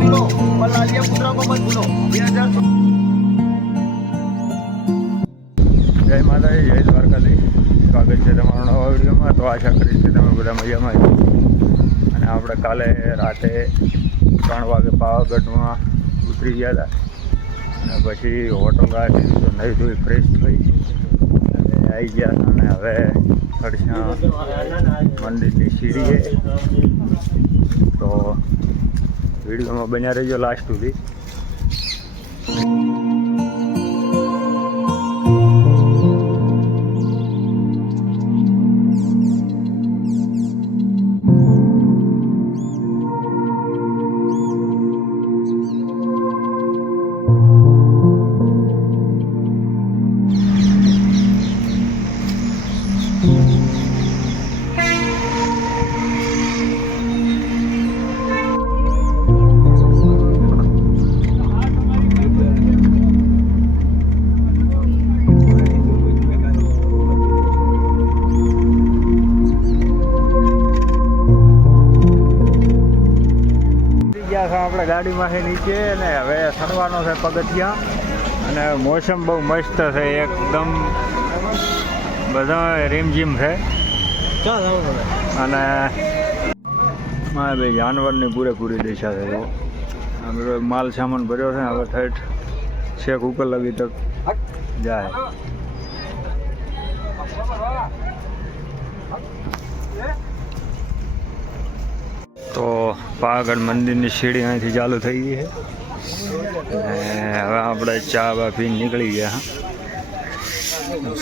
मिलो और लालिया पुत्रा को मत भूलो। 2016 જય માતાજી, જય દ્વારકાધીશ. સ્વાગત છે તમારો નવા વિડીયોમાં. તો આશા કરીશ કે તમે બધા મજામાં છો. અને આપણે કાલે રાતે 3 વાગે પાવાગઢમાં ઉતરી ગયા હતા અને પછી હોટલ રાખી તો નહીં ધોઈ ફ્રેશ થઈ અને આવી ગયા હતા. અને હવે ખડસા મંદિરની સીડીએ. તો વિડીયોમાં બન્યા રહેજો લાસ્ટ સુધી. આપણે ગાડીમાંથી નીચે અને હવે ચડવાનો છે પગથિયા. અને મોસમ બહુ મસ્ત છે, એકદમ બધા રીમઝીમ છે. અને ભાઈ જાનવરની પૂરેપૂરી દિશા છે. આપણે માલ સામાન ભર્યો છે, હવે ઠેઠ છેક ઉપર લગી તક જાય. તો પાવાગઢ મંદિરની સીડી અહીંથી ચાલુ થઈ ગઈ છે. હવે આપણે ચા બા પીને નીકળી ગયા.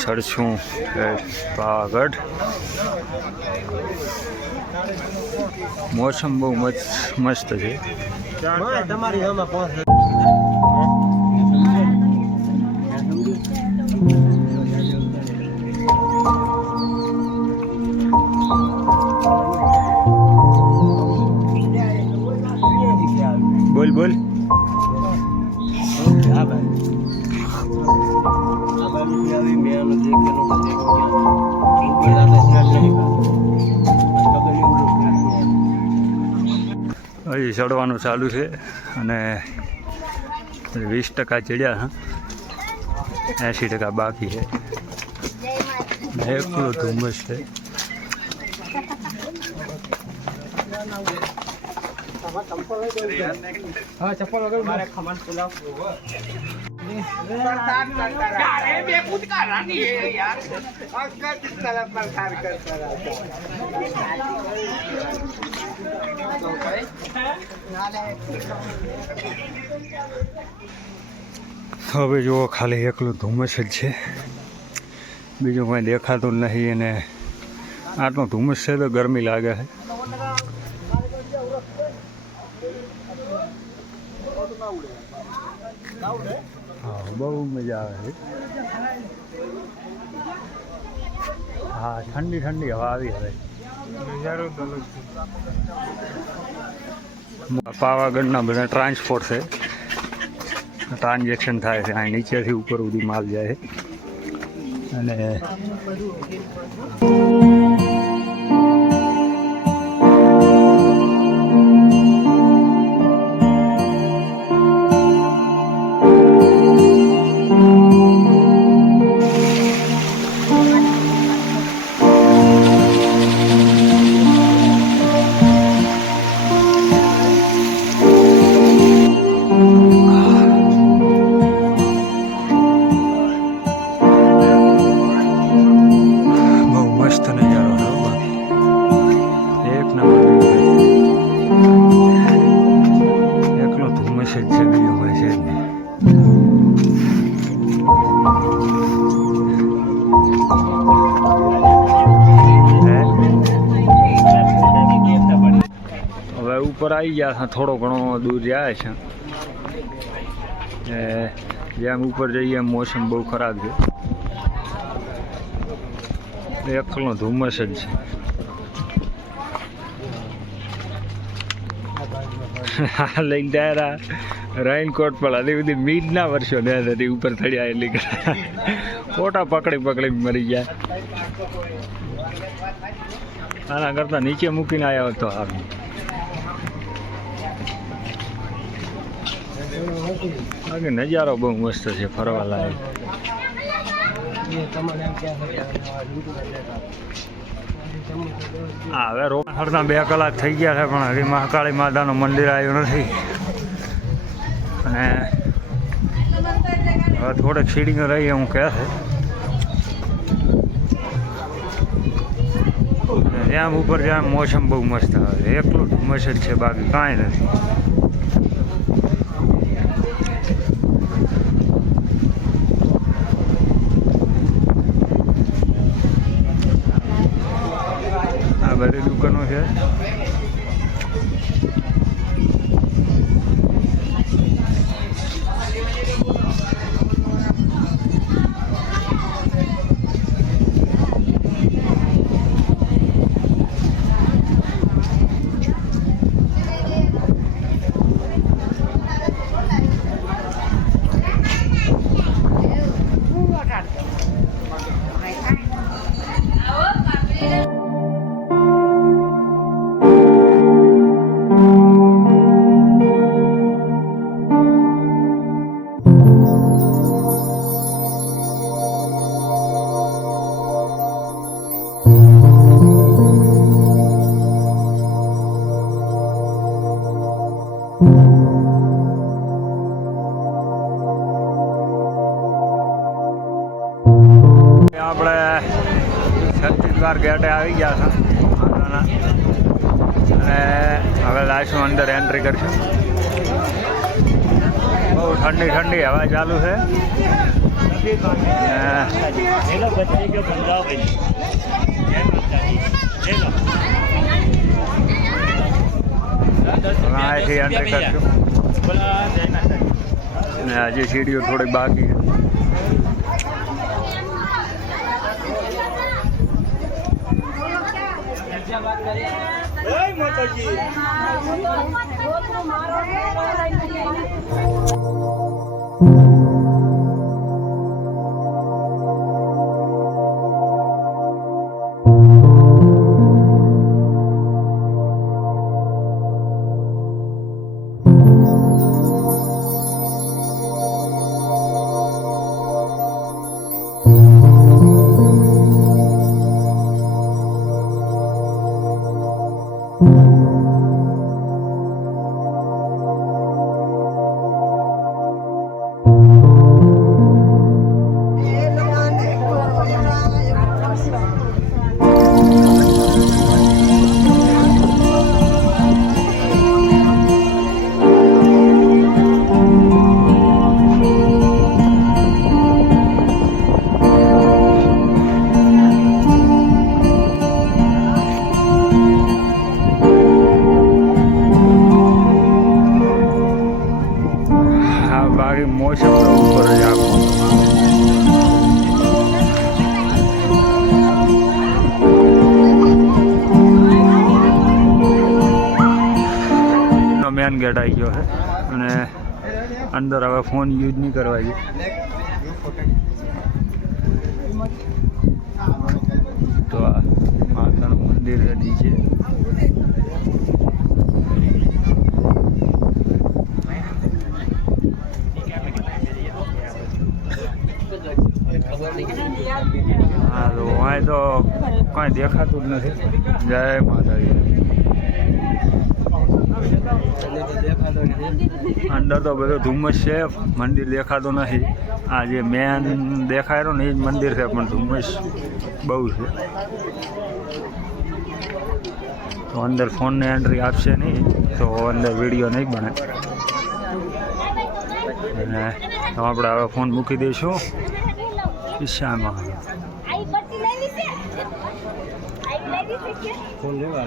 ચડશું પાવાગઢ. મોસમ બહુ મસ્ત છે. બોલ બોલ. હજી ચડવાનું ચાલુ છે અને 20% ચડ્યા. 80% બાકી છે. એકલો ધુમ્મસ છે. हाँ चप्पल वगैरह मारे खमन पुलाव હવે જુઓ ખાલી એકલું ધુમ્મસ જ છે, બીજું કંઈ દેખાતું નથી. અને આટલું ધુમ્મસ છે તો ગરમી લાગે છે. હા, બહુ મજા આવે છે. હા, ઠંડી ઠંડી હવા આવી હવે. પાવાગઢના બધા ટ્રાન્સપોર્ટ છે, ટ્રાન્ઝેક્શન થાય છે. અહીં નીચેથી ઉપર સુધી માલ જાય છે. અને ઉપર આવી ગયા. થોડો ઘણો દૂર જાય છે. જેમ ઉપર જઈએ મોસમ બહુ ખરાબ છે. એકલો ધુમ્મસ જ છે. લઈને ગયા રેઇનકોટ પણ હજી બધી મીડ ના વર્ષો ને હતી ઉપર થયા એટલી ફોટા પકડી મરી ગયા. આના કરતાં નીચે મૂકીને આવ્યા હતો સારું. બાકી નજારો બહુ મસ્ત છે ફરવા લાયક. હા હવે રોડ ફરતા 2 કલાક થઈ ગયા છે પણ હજી મહાકાળી માતાનું મંદિર આવ્યું નથી. અને હવે થોડેક સીડીઓ રહી હું કહે છે. ત્યાં ઉપર જ્યાં મોસમ બહુ મસ્ત આવે છે. એકલું ધુમ્મસ જ છે બાકી કાંઈ નથી. આ બધી દુકાનો છે. આપણે સચિદ્વાર ગેટે આવી ગયા છે માતાના. અને હવે લાઈશું અંદર એન્ટ્રી કરશું. બહુ ઠંડી ઠંડી હવા ચાલુ છે. અહીંથી એન્ટ્રી કરશું. અને હજી સીડીઓ થોડીક બાકી છે. મોસમ ઉપર જ આખું મેન ગેટ આવી ગયો છે. અને અંદર હવે ફોન યુઝ નહીં કરવા જોઈએ. તો આ માતાનું મંદિર છે નીચે. હા તો અહીં તો કાંઈ દેખાતું જ નથી. જય માતાજી. અંદર તો બધો ધુમ્મસ છે. મંદિર દેખાતું નથી. આ જે મેન દેખાય રહ્યો ને એ જ મંદિર છે પણ ધુમ્મસ બહુ છે. તો અંદર ફોનને એન્ટ્રી આપશે નહીં તો અંદર વિડીયો નહીં બને. અને તો આપણે હવે ફોન મૂકી દઈશું ખિસ્સામાં. ફોન લેવા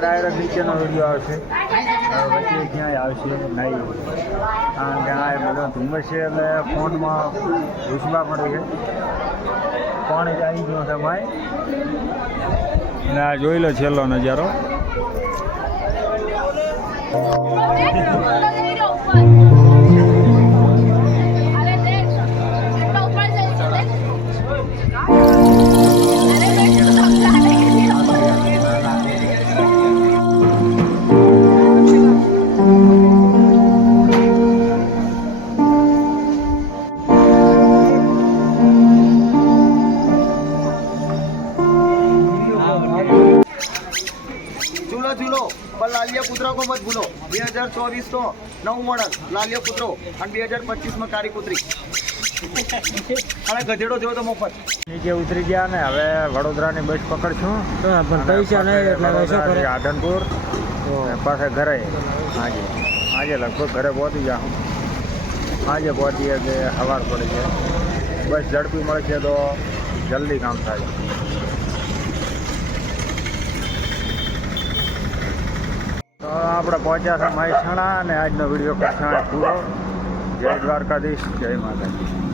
ડાયરેક્ટ નીચેનો વિડીયો આવશે. વચ્ચે ક્યાંય આવશે નહીં, કારણ કે આ બધો ધુમ્મસ છે એટલે ફોનમાં ઘૂસવા પડે છે. પાણી જ આવી ગયું છે ભાઈ. અને આ જોઈ લો છેલ્લો નજારો. झूलो झूलो पर लालिया पुत्रा को मत भूलो 2024 तो नव मॉडल लालिया पुत्रो और 2025 में कारी पुत्री અને ગધેડો જોયો તો મફત. નીચે ઉતરી ગયા ને હવે વડોદરાની બસ પકડશું. પણ પૈસા નહીં એટલે હવે શું કરે? આધનપુર પાસે ઘરે આજે લગભગ ઘરે પહોંચી જાઉં. આજે પહોંચીએ કે સવાર પડી છે. બસ ઝડપી મળશે તો જલ્દી કામ થાય. તો આપણે પહોંચ્યા છે મહેસાણા અને આજનો વિડીયો કચ્છ પૂરો. જય દ્વારકાધીશ, જય માતાજી.